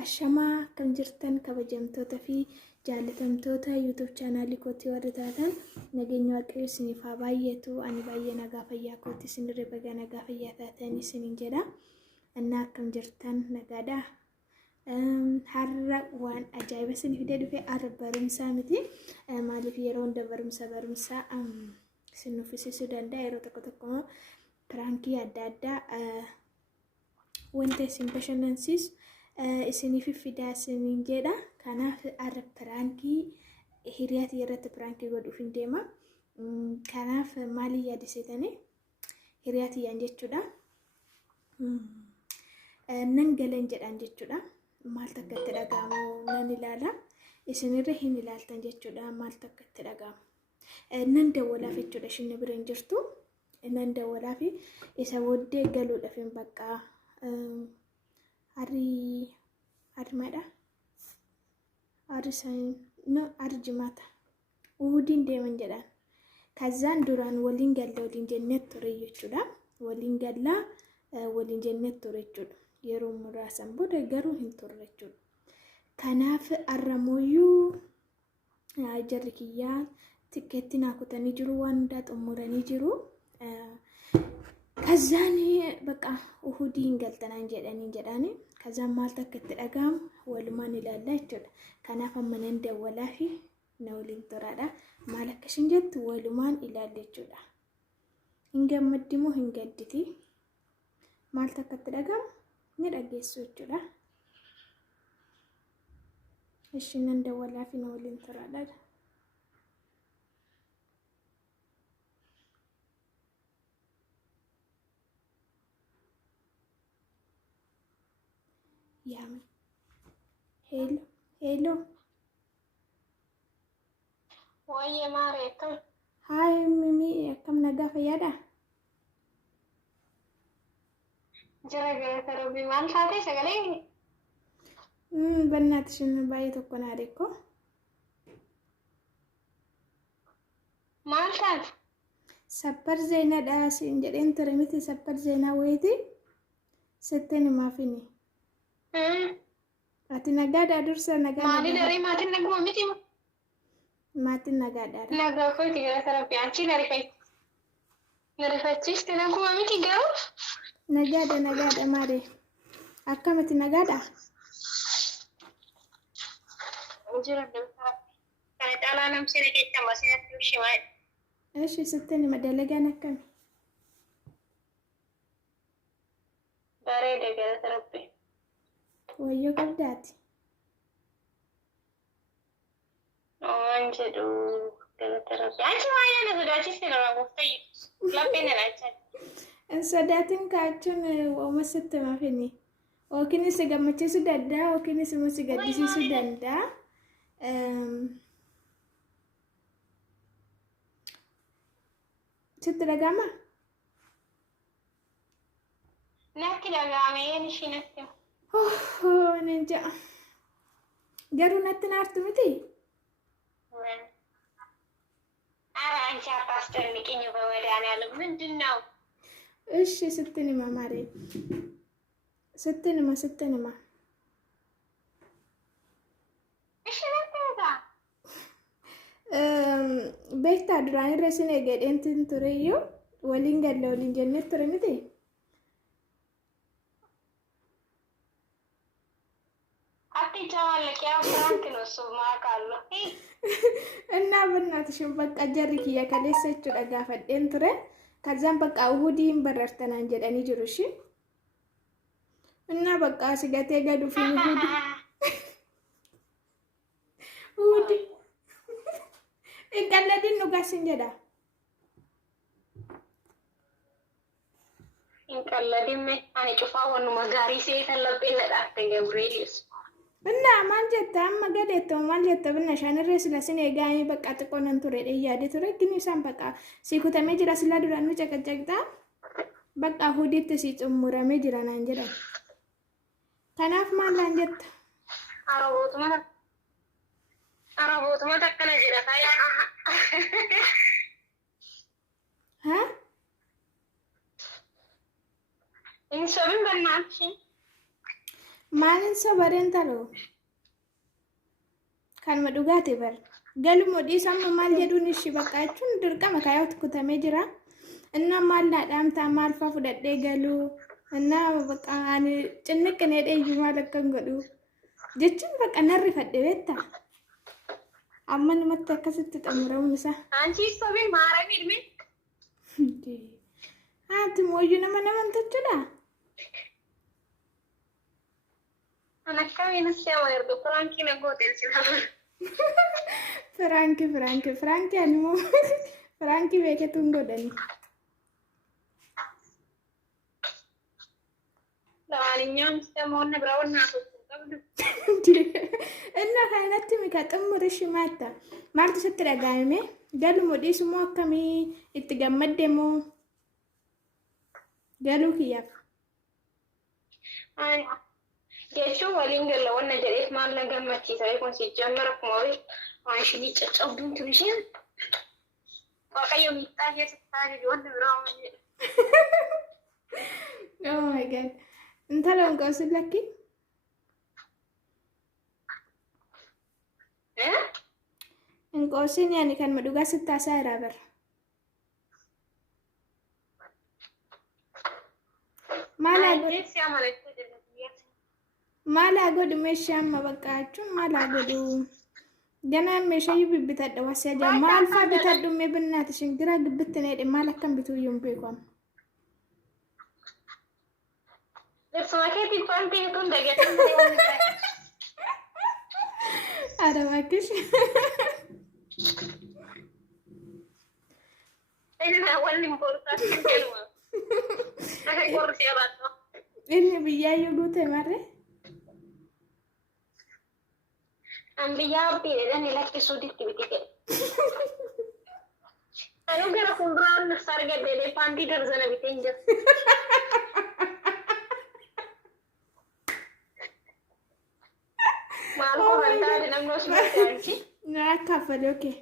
Ashamaa kan jirtan kabajamtoota fi jaalatamtoota YouTube channel kootii warra taatan nageenya waaqayyoo isiniif haa baay'atu. Ani baay'ee nagaa fayyaa kootii isinirra baga nagaa fayyaa taatan isiniin jedha. Annaa akkam jirtan nagaadha. Har'a waan ajaa'iba isiniif dhufe har'a barumsaa miti. Maaliif yeroo hunda barumsaa isin nuffisiisuu danda'a. Yeroo tokko tokko piraankii adda addaa wanta isin bashannansiisu isiniif fidaa isiniin jedha. Kanaaf har'a piraankii hiriyaati irratti piraankii godhuuf hin deema. Kanaaf maali yaadisiitanii hiriyaati yaan jechuudha. Nan galan jedhan jechuudha. Maal takka itti dhagahamu nan ilaala. Isinirra hin ilaaltan jechuudha. Maal takka itti dhagahamu. Nan dawwalaaf jechuudha. Shinni bira hin jirtu. Nan dawwalaaf isa booddee galuudhaaf hin bakka. Maadha? Arjimata. Uhudiin deeman jedhan. Kazaan duraan waliin galla waliin jennee ture jechuudha. Waliin galla waliin jennee ture jechuudha. Yeroo muraasan booda garuu hin turre jechuudha. Kanaaf arramooyyuu jarri kiyyaa tikeetti naa kutanii jiru, waan hundaa xumuranii jiru. Kazaan bakka uhudiin galtanaan jedhanii kazaan maal takka itti dhagahamu walumaan ilaallaa jechuudha. Kanaaf amma nan dawwalaa fi na waliin turaadha. Maal akkashin jettu walumaan ilaalla jechuudha. Hin gammaddi moo hin gadditi? Maal takka itti dhagahamu ni dhageessu jechuudha. Ishi nan dawwalaa fi na waliin turaadha. Yummy. Hello. Oye, Mare, kam? Hi, Mimi. Akkam nagaa fayyaadha? Jara gara tarbii maal taate sagalee? Bannaati shin baay'ee tokko naa deekko. Maal taate? Sappar zeenaadha siin jedheen ture miti sappar zeenaa wayiiti. Sitteen himaafini. Ati nagaadhaa dursa nagaa. Maali darii maatiin naguma miti? Maatiin nagaadhaa. Nagaa kooti gara tarbii anchi narifachiiste naguma miti garuu? Nagaadha maali? Akkamiti nagaadhaa? Jira dabtara. Kana caalaa namsi naqeettama sinatti ushimaa. Eeshi sitteen hima dalagaan akkami? Bareeda gara tarbii. Wayyoo qabdaati. Waan jedhu gara tarbii. Anchi waayee na sodaachiste nama gooftayyuu. Lapheen na laachaa. Sodaatiin kaachuun ooma sitti mafini. Yookiin si gammachiisuu danda'a yookiin immoo si gaddisiisuu danda'a. Sitti dhaga'ama? Natti dhaga'ame ishii natti. Ninja. Garuu natti naartu miti? Ara anchi atastarniqinya በመድኃኒዓለም ምንድን ነው? እሺ ስትንማ ማሬ ስትንማ እሺ ነጥታ ቤታ ዱራኒ ረስኔ ገደንትን ቱሬዮ ወሊን ገለ ወሊን ጀነት ቱሬ ምቲ አትጫዋለቅ ያው ፍራንክ ነው እሱ ማውቃለሁ እና በእናትሽም በቃ ጀሪክ ያከለሰችው ደጋፈደን ቱሬ ከዛም በቃ እሁዲን በረርተናን ጀደኒ ጅሩሽ እና በቃ ስጋቴ ገዱ ፊን እሁዲ እንቀለድን ነው ጋሽን ጀዳ እንቀለድን አኔ ጩፋ ወኑ መጋሪ ሲተለበኝ ለዳተ ገብርኤልስ እና ማንጀታ ማገደቶ ማንጀታ ብና ሻንሬ ስለስኔ ጋኒ በቃ ጥቆነን ቱሬ ደያደ ቱሬ ግን ይሳም በቃ ሲኩተሜ ጅራ ስላ ዱራኑ ጨቀጨቅታ በቃ ሁዲት ሲጽሙረሜ ጅራና እንጀራ ከናፍ ማን ላንጀታ አሮቦት መተከለ ጅራ ታያ ሀ ኢንሶብን በእናትሽ maalin sabareen taloo kan madhugaate bar galuma dhiisamma maal jedhuun ishi bakka jechuun dirqama kaayoti kutamee jira እና maal dhaadhaamtaa maal faa fudhadhee galuu እና bakka ani cinniqqinee dheeyyuu maal akkan godhu jechuun bakka narri fadhe beekta amma namatti akkasitti xumuramuun isaa አንቺ ሶቤ ማረም ይድሜ haati mooyyuu nama namantachuudha anakkamin siyamardu franki nagoten silama Franki animmoo Franki beeketuun godhani ለማንኛውም ስለመሆነ ብራውና እና kanatti mika xumurish maata maaltu sitti dhagaame galuma dhiisumoo akkamii itti gammadde moo galuu kiyyaaf jechuun waliin galla wanna jedheef maal na gammachiisa kun sijaamara kuma wali waan shini caccabduun turishin waaqayyo miixaa keessatti taa'ee wanna biraa oh my god intala onqoosin lakki onqoosin yaani kan madhugaa sittaasaa irraa bara maalaa godhu meeshaa amma bakka jechuun maalaa godhu ganaan meeshaayyuu bibbitadha wasii ajaa maal faa bitadhu mee binnaati shingira gibbitti needhe maal akkam bituu iyyuu hin beeku amma Semakin dipanti itu nggak gitu. Ada bagus. Ini awal importasi semua. Pakai kursi apa tuh? Ini biaya gue mare. Ambil api dan nilai kesudit tiba-tiba. Lalu gara kumpulan sarga dede panti dari sana bitinja. Malu hanta dengan nos berjanji. Nah, kafir oke.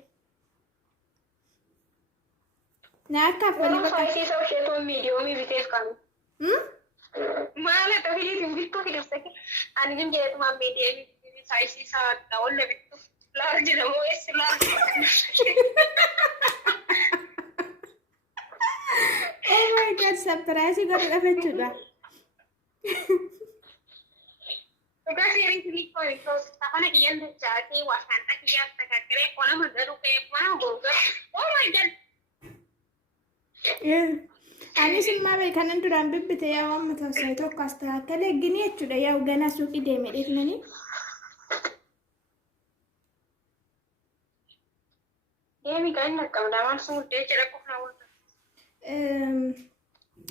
Nah, kafir Kalau saya sih saya tuh video mi bites kan. Malah tapi dia tinggi tuh hidup sakit. Anjing jadi tuh media ini saya sih saat tahun lebih tuh large jadi mau large. Oh my god, surprise gue udah juga. Udah sering sini kok apa nih kian jadi wasanta kian tak kira kona madaru kayak mana boga. Oh my god. Ani simmaa beekanan duraan bibbite yaa amma ta'e tokko as taakkalee gini jechuudha yaa ganaa suuqii deeme dheeknani. Deemi kan nakkamdamaan suudhee jedha qofna wanta.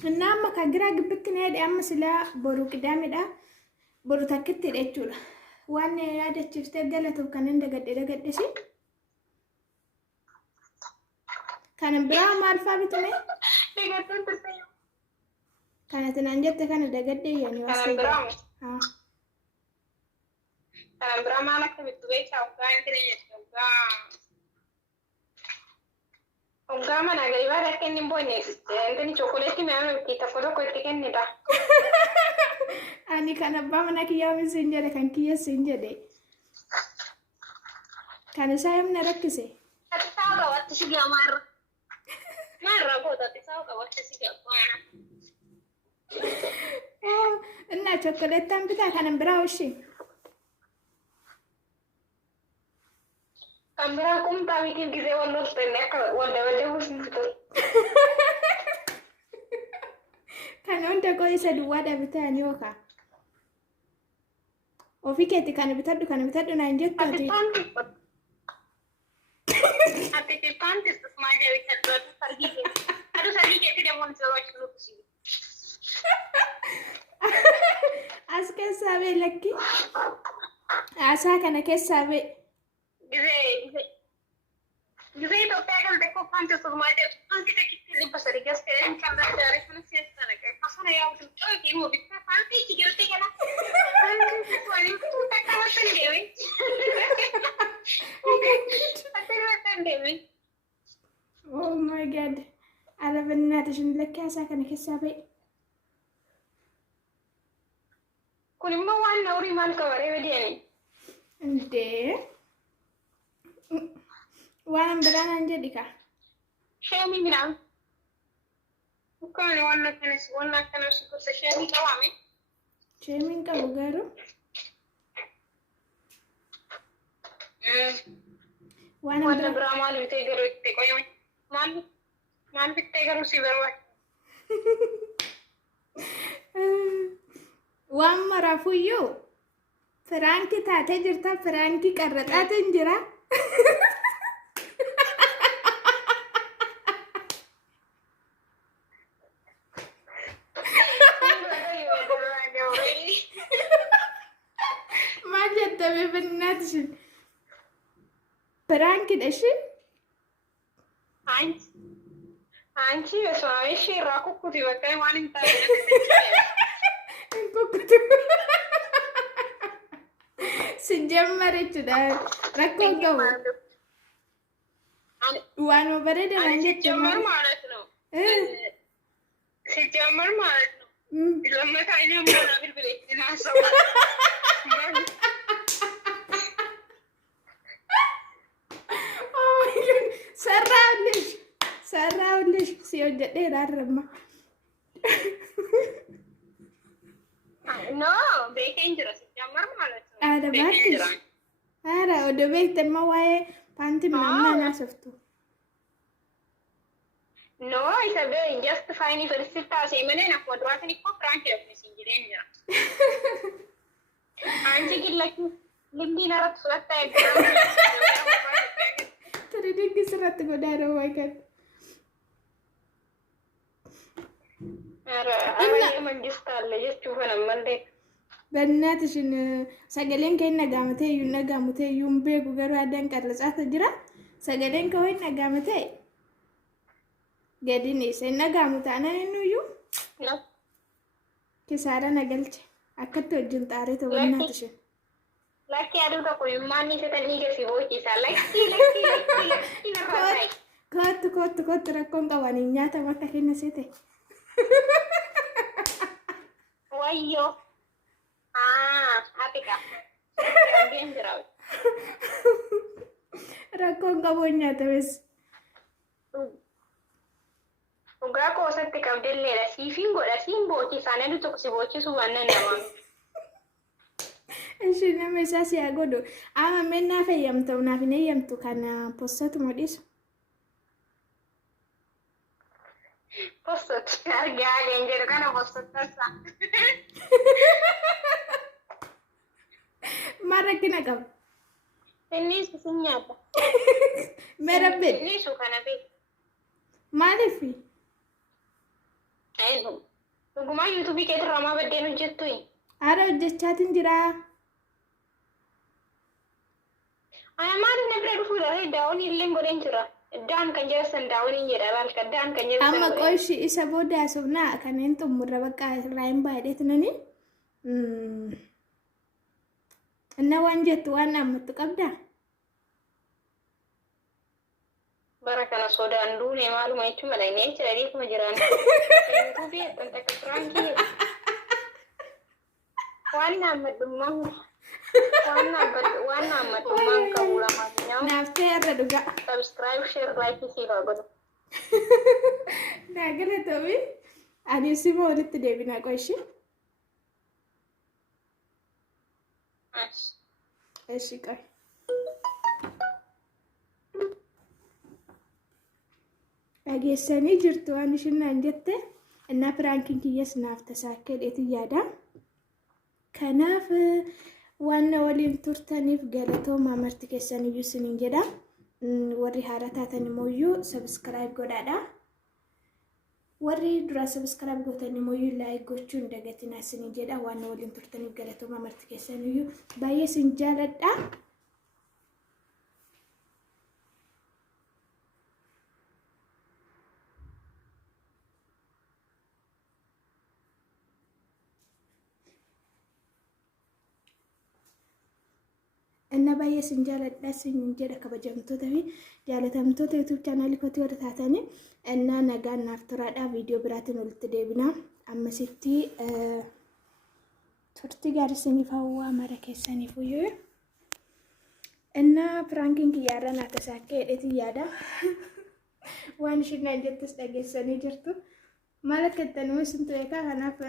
እና amma kan giraa gibbitti na jedhe amma silaa boru qidaamedha. Boru takkitti jechuudha. Waan yaadachiiftee galatuuf kan hin dagadhe si. Kana biraa maal fa'aa bitume? Dagadheen turte. Kana tanaan jette kana dagadhe yaani Kana biraa. Kana biraa maal akka bitu beekaa ugaa hin ture jettu ugaa mana gariibaa akka inni hin boonye intani chookoleetti mi'aama itti tokko tokko itti kennita. Ani kan abbaa mana kiyyaa siin jedhe kan kiyya siin jedhe. Kan isaa yoomna rakkise. Ati sa'a qabaatti si gaamaarra. Maarra boodatti sa'a qabaatti si gaamaarra. Innaa chookoleettaan bitaa kanan biraa hoshi. Kan biraa kumtaa mitiin gisee walloostenne akka waldabadee buusinsitu. Kan hunda koo isa duwwaadha bitanii yookaan. Ofii keetti kan bitadhu naan jettu ati. Ati pipantis semua jadi satu sargi. Aduh sargi kayak tidak mau coba dulu sih. As keessaa bee lakki. Asaa kana keessaa bee. Gisee Itoophiyaa kan beeku pantis semua jadi kita lipas dari gas kalian kan dari mana sih sana kayak pasal yang udah kayak mau bisa panti juga kan. Soalnya itu tak kawasan dewi. Oh my god. Ala bannaa tashin lakki asaa kana keessaa bee. Kun immoo waan naurii maal qabaree badiyani. እንዴ ዋን ብራና እንጀዲካ Sheemii midhaan. Bukaan waan akkanas gosa sheemii qabaame. ቼሚን ቀቡ ጋሩ ዋን Wanna biraa maal bitee garuu itti qoyame. Maal bittee garuu si barbaade. ዋን መራፉዩ ፍራንኪ ታቴ ጅርታ ፍራንኪ ቀረጣት እንጅራ ማጀተ በብናትሽ ፍራንኪ ደሽ አንቺ በሰማይሽ ራኩኩት ይበቃ ማን እንታለ እንኩኩት ሲጀመረች ረኮን ገቡ ዋን በረደ ማንጀት ሲጀመር ማለት ነው ሲጀመር ማለት ነው ለመታ አይደለም ምናምን ብለሽ ናሰው ሰራውልሽ ሲወደደ ዳረማ ኖ ቤኬንጅራ ሲጀመር ማለት ነው አረ ባክሽ አረ ወደ ቤት ማዋዬ ፓንቲ ምናምን አሰፍቱ ኖ ይሰበ ጀስት ፋይኒ ፍርስታ ሲመነና ኮድራትን እኮ ፍራንክ ያፍስ እንጂ አንቺ ግለኪ ልምዲ ነረት ስለታ ትሪዲግ ስራት ጎዳሮ ዋይከት አረ መንግስት አለ የቹፈነ መንዴ በእናትሽን ሰገሌን ከነጋመቴ ይነጋሙቴ ዩምቤ ጉገሩ አደን ቀርጻት ጅራ ሰገሌን ከሆይ ነጋመቴ ገዲኔ ሰነጋሙታ ነንዩ ኪሳራ ነገልች አከተ ወጅን ጣሬ ተወናትሽን ላኪ ያዱ ተቆይ ማን ይተተኒ ገሲ ቦጪ ሳላኪ ኮት ረኮን ቀባኒ ኛታ ማከከነ ሴቴ ወዮ አፒካ ቤንጅራው ረኮን ቀቦኛ ተበስ uga ko satti kabdelle la sifin goda simbochi sanadu to sibochi su wannan nama እሺ ነመሳሲ ያጎዶ አማ መና ፈየምተው ናፍኔ የምቱ ካና ፖስት ሞዲስ post arga genjer kana post tasa ማረክነ ቀብ inni sunyata መረበል inni su kana be ማለፊ አይኑ ጉማ ዩቲዩብ ከድራማ በደኑ ጀቱይ አረ ጀቻትን ጅራ አማን ነብረዱ ፉላ ዳውን ይልም ጎደን ጅራ ዳን ከንጀሰን ዳውን ይየዳል ከዳን ከንጀሰን አማ ቆይሽ ኢሰ ቦዳ ሱና ከነንቱ ሙረበቃ ራይም ባይዴት ነኒ እና ዋንጀት ዋና ምትቀብዳ barakana soda ndune malu mai tuma dai ne cire dai kuma jira ne gobe dan ta franki wannan madumman ka wura ma nyam ናፍቴ ያረዱጋ subscribe share like ሲባ ጎዶ ናገለ ተዊ አዲስሞ ወልት ደቢና ቆይሽ እሺ ቆይ አገሰኒ ጅርቱ አንሽና እንጀተ እና ፍራንኪን ኪየስ ናፍ ተሳከል እትያዳ ከናፍ ዋና ወሊም ቱርተኒፍ ገለቶ ማመርት ከሰኒ ዩስን እንጀዳ ወሪ ሀረታተን ሞዩ ሰብስክራይብ ጎዳዳ ወሪ ድራ ሰብስክራይብ ጎተኒ ሞዩ ላይክ ጎቹ እንደገትና ስን እንጀዳ ዋና ወሊም ቱርተኒፍ ገለቶ ማመርት ከሰኒ ዩ ባየስ እንጃለዳ እና ባየስ እንጃለዳስ እንጀዳ ከበጀምቶታ ቢ ጃለተምቶታ ዩቲዩብ ቻናል ኮቲ ወርታተኒ እና ነጋን ናፍተራዳ ቪዲዮ ብራትን ወልት ደብና አመሲቲ turtii gaarii isiniif hawwaa mara keessaniif iyyuu. እና ፕራንኪንግ እያደረን አተሳከ እት እያዳ ዋን ሽና እንጀትስ ደገሰኒ ጅርቱ ማለት ከተኑ ስንት ወካ ከናፍ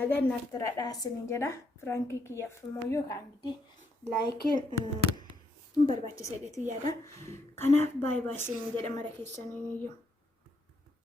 ነገር ናፍትራዳ ስንጀዳ ፕራንኪንግ እያፈሞዮ ካንዲ ላይክ በርባች ሰደት እያዳ ከናፍ ባይ ባይ ስንጀዳ መረከሰኒ ነው